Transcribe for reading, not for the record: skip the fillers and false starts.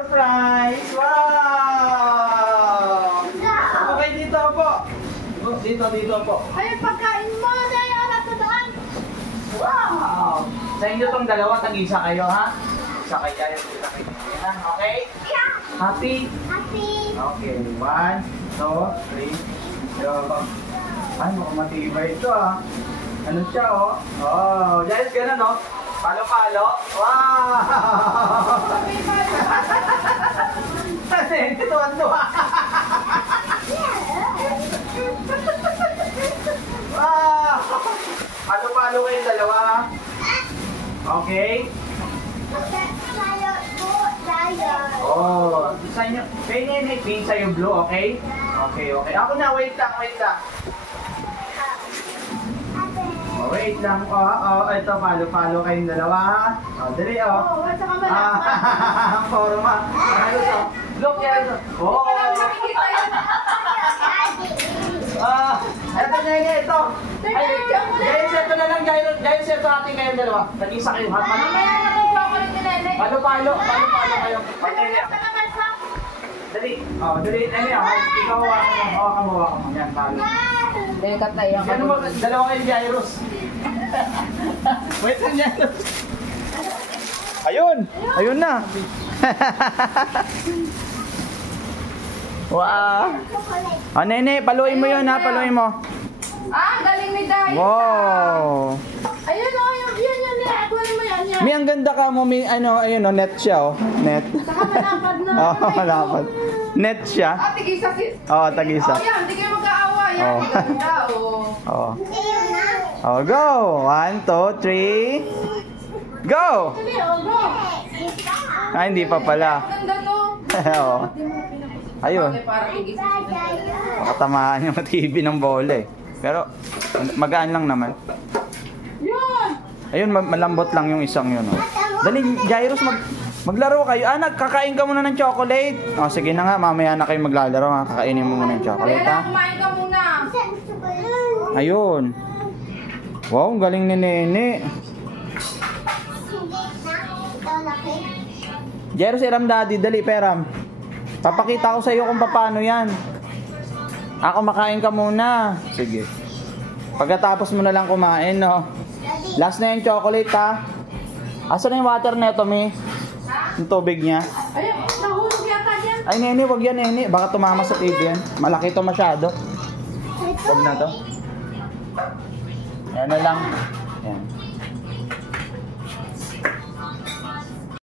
your prize. Wow! Okay, dito po. Dito po. Ay, pagkain mo na yung anak ko doon. Wow! Sa inyo tong dalawa, tag-isa kayo, ha? Isa kay Jaya, isa kay Jaya. Okay? Happy? Happy. Okay, 1, 2, 3, go. Ay, mukhang matibay ito, ah. Ano siya, oh? Oh, Jaya, ganun, oh. Palo-palo. Wow! Tuwan-tuwa. Wow! Palo-palo kayong dalawa, ha? Okay? Oh, sa inyo. Kay Nene, pink sa'yo blue, okay? Okay. Ako na, wait lang. Oh, wait lang. Ito, palo-palo kayong dalawa, ha? Oh, dali, oh. Oo, at saka malapad. Forma. Ano ito? Look, yan ito. Oh! Eto, Nene, ito. Guys, ito na lang, guys, ito ating kayong dalawa. Nag-isa kayo, ha? Mamaya na ng chocolate ni Nene. Palo-palo kayo. Nene, dali. Oh, dali, Nene, ikaw, hawakan mo. Yan, palo. Dekat na yan. Ano mo, dalawa kayong gyros. Wait lang, gyros. Ayun na. Wow. Oh, Nene, paluin mo yun, ha? Paluin mo. Ah, galing ni Dai. Wow. Ayun o, yun. Kunin mo yan. Mi, ang ganda ka mo, mi, ayun, net siya, oh. Net. Saka malapad na. Oo, malapad. Net siya. Ah, tigisa sis. Oo, tagisa. Oh, yan. Hindi kayo mag-aawa. Yan. Oo. Ganda, oh. Oh. Oh, go. 1, 2, 3. Go! Sige, oh, go. Ah, hindi pa pala. Ganda to. Oo. Ayun. Okay, parang tigisa. Makatamaan yung TV ng bola, eh. Pero, magaan lang naman. Yun. Ayun, malambot lang yung isang yun, oh. Dali, Jairus, maglaro kayo. Kakain ka muna ng chocolate. Oh, sige na nga, mamaya na kayo maglalaro, ha. Kakainin mo muna ng chocolate, Kaya ha. kumain ka muna. Ayun. Wow, ang galing ni Nene. Jairus, iram daddy. Dali, peram. Papakita ko sa iyo kung paano yan. Ako, makain ka muna. Sige. Pagkatapos mo na lang kumain, no? Last na yung chocolate, ha? Asan na yung water neto, Mi? Yung tubig niya. Ayun, nahulog yata dyan. Ay, Nene, wag yan, Nene. Baka tumama sa TV yan. Malaki to masyado. Wag na to. Yan na lang. Yan.